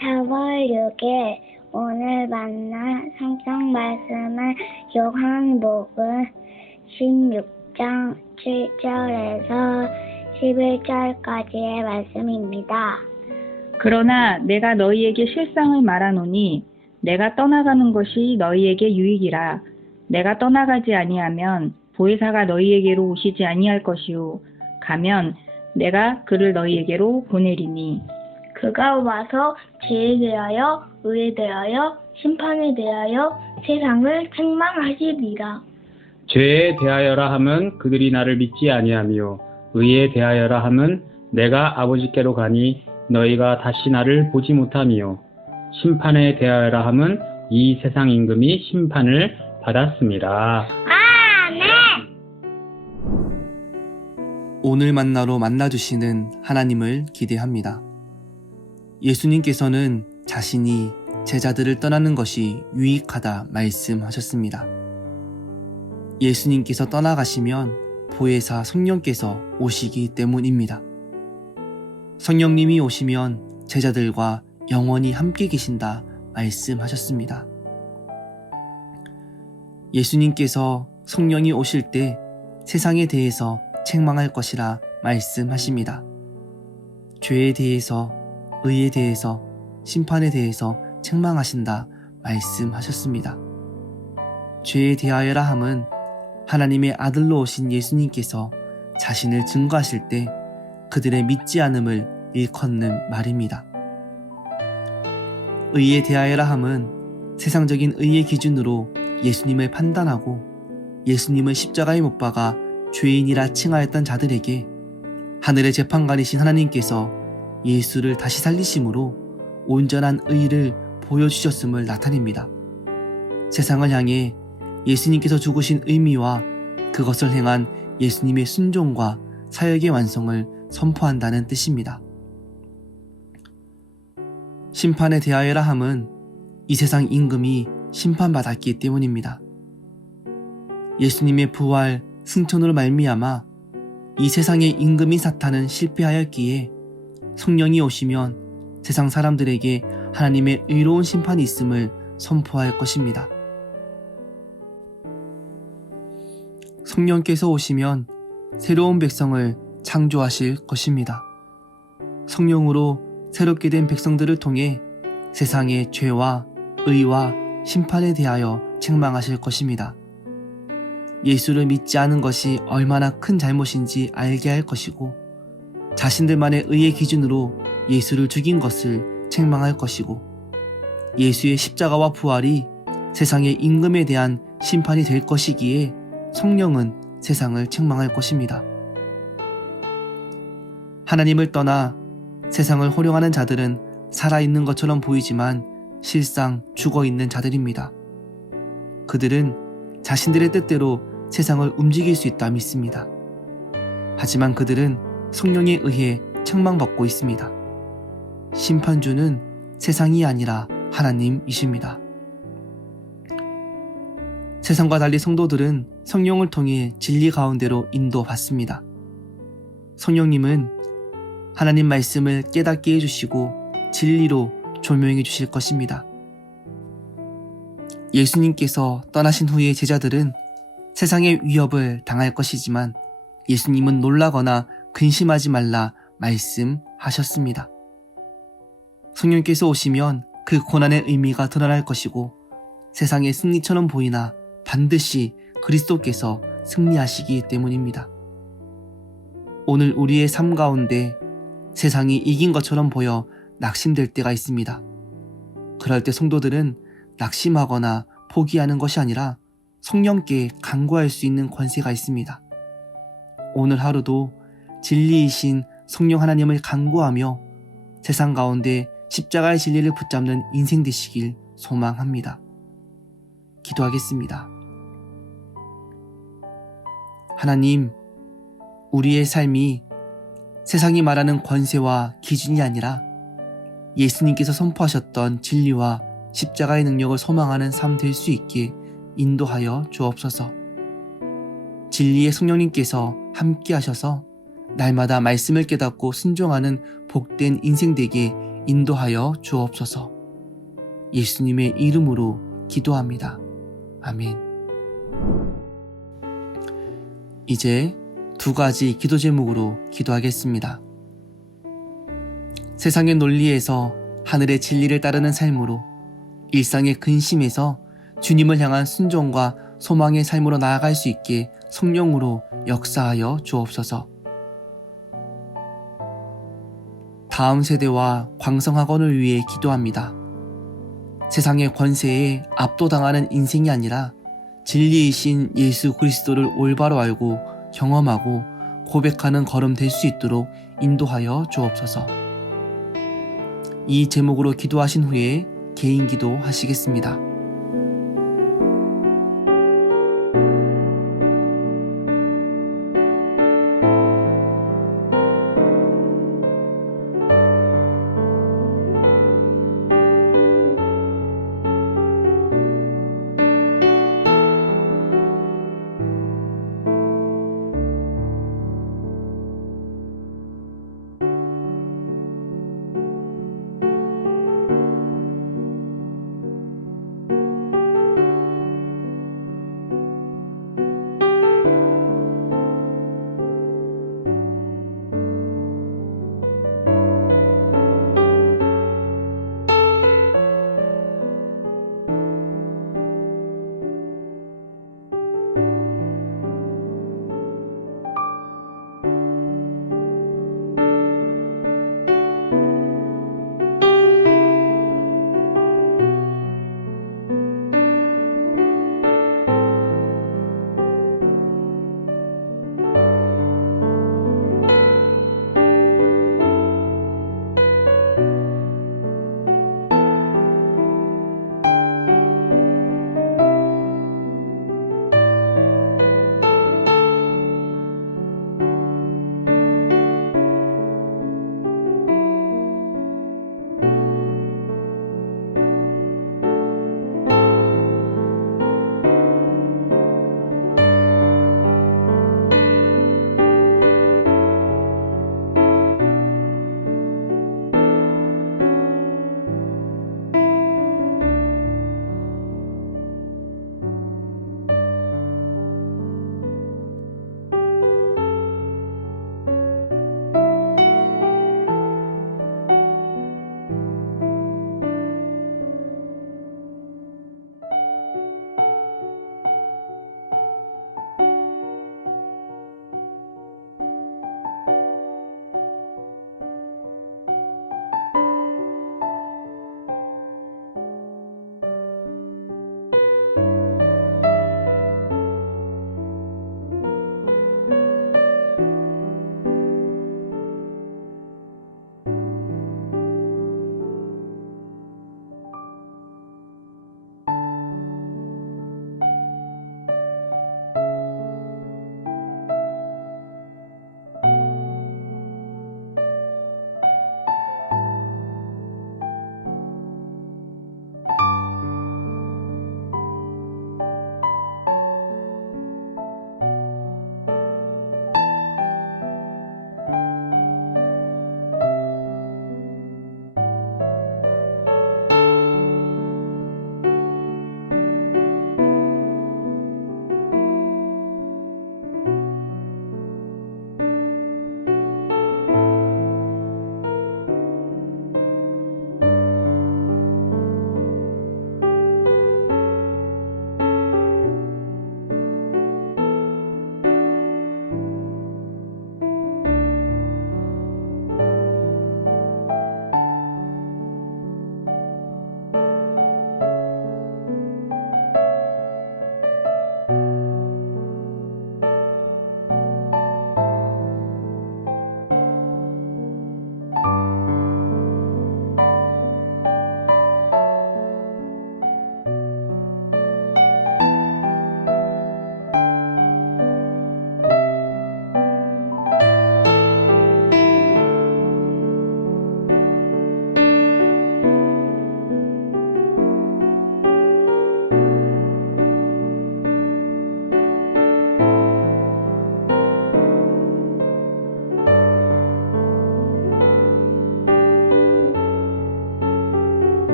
4월 6일 오늘 만난 성경 말씀은 요한복음 16장 7절에서 11절까지의 말씀입니다. 그러나 내가 너희에게 실상을 말하노니 내가 떠나가는 것이 너희에게 유익이라. 내가 떠나가지 아니하면 보혜사가 너희에게로 오시지 아니할 것이요 가면 내가 그를 너희에게로 보내리니 그가 와서 죄에 대하여 의에 대하여 심판에 대하여 세상을 책망하시리라. 죄에 대하여라 함은 그들이 나를 믿지 아니하며 의에 대하여라 함은 내가 아버지께로 가니 너희가 다시 나를 보지 못하며 심판에 대하여라 함은 이 세상 임금이 심판을 받았습니다. 아멘! 오늘 만나로 만나주시는 하나님을 기대합니다. 예수님께서는 자신이 제자들을 떠나는 것이 유익하다 말씀하셨습니다. 예수님께서 떠나가시면 보혜사 성령께서 오시기 때문입니다. 성령님이 오시면 제자들과 영원히 함께 계신다 말씀하셨습니다. 예수님께서 성령이 오실 때 세상에 대해서 책망할 것이라 말씀하십니다. 죄에 대해서, 의에 대해서, 심판에 대해서 책망하신다 말씀하셨습니다. 죄에 대하여라 함은 하나님의 아들로 오신 예수님께서 자신을 증거하실 때 그들의 믿지 않음을 일컫는 말입니다. 의에 대하여라 함은 세상적인 의의 기준으로 예수님을 판단하고 예수님을 십자가에 못 박아 죄인이라 칭하였던 자들에게 하늘의 재판관이신 하나님께서 예수를 다시 살리심으로 온전한 의를 보여주셨음을 나타냅니다. 세상을 향해 예수님께서 죽으신 의미와 그것을 행한 예수님의 순종과 사역의 완성을 선포한다는 뜻입니다. 심판에 대하여라 함은 이 세상 임금이 심판받았기 때문입니다. 예수님의 부활, 승천으로 말미암아 이 세상의 임금인 사탄은 실패하였기에 성령이 오시면 세상 사람들에게 하나님의 의로운 심판이 있음을 선포할 것입니다. 성령께서 오시면 새로운 백성을 창조하실 것입니다. 성령으로 새롭게 된 백성들을 통해 세상의 죄와 의와 심판에 대하여 책망하실 것입니다. 예수를 믿지 않은 것이 얼마나 큰 잘못인지 알게 할 것이고 자신들만의 의의 기준으로 예수를 죽인 것을 책망할 것이고 예수의 십자가와 부활이 세상의 임금에 대한 심판이 될 것이기에 성령은 세상을 책망할 것입니다. 하나님을 떠나 세상을 호령하는 자들은 살아있는 것처럼 보이지만 실상 죽어있는 자들입니다. 그들은 자신들의 뜻대로 세상을 움직일 수 있다 믿습니다. 하지만 그들은 성령에 의해 책망받고 있습니다. 심판주는 세상이 아니라 하나님이십니다. 세상과 달리 성도들은 성령을 통해 진리 가운데로 인도받습니다. 성령님은 하나님 말씀을 깨닫게 해주시고 진리로 조명해 주실 것입니다. 예수님께서 떠나신 후에 제자들은 세상의 위협을 당할 것이지만 예수님은 놀라거나 근심하지 말라 말씀하셨습니다. 성령께서 오시면 그 고난의 의미가 드러날 것이고 세상의 승리처럼 보이나 반드시 그리스도께서 승리하시기 때문입니다. 오늘 우리의 삶 가운데 세상이 이긴 것처럼 보여 낙심될 때가 있습니다. 그럴 때 성도들은 낙심하거나 포기하는 것이 아니라 성령께 간구할 수 있는 권세가 있습니다. 오늘 하루도 진리이신 성령 하나님을 간구하며 세상 가운데 십자가의 진리를 붙잡는 인생 되시길 소망합니다. 기도하겠습니다. 하나님, 우리의 삶이 세상이 말하는 권세와 기준이 아니라 예수님께서 선포하셨던 진리와 십자가의 능력을 소망하는 삶 될 수 있게 인도하여 주옵소서. 진리의 성령님께서 함께 하셔서 날마다 말씀을 깨닫고 순종하는 복된 인생 되게 인도하여 주옵소서. 예수님의 이름으로 기도합니다. 아멘. 이제 두 가지 기도 제목으로 기도하겠습니다. 세상의 논리에서 하늘의 진리를 따르는 삶으로, 일상의 근심에서 주님을 향한 순종과 소망의 삶으로 나아갈 수 있게 성령으로 역사하여 주옵소서. 다음 세대와 광성학원을 위해 기도합니다. 세상의 권세에 압도당하는 인생이 아니라 진리이신 예수 그리스도를 올바로 알고 경험하고 고백하는 걸음 될 수 있도록 인도하여 주옵소서. 이 제목으로 기도하신 후에 개인 기도 하시겠습니다.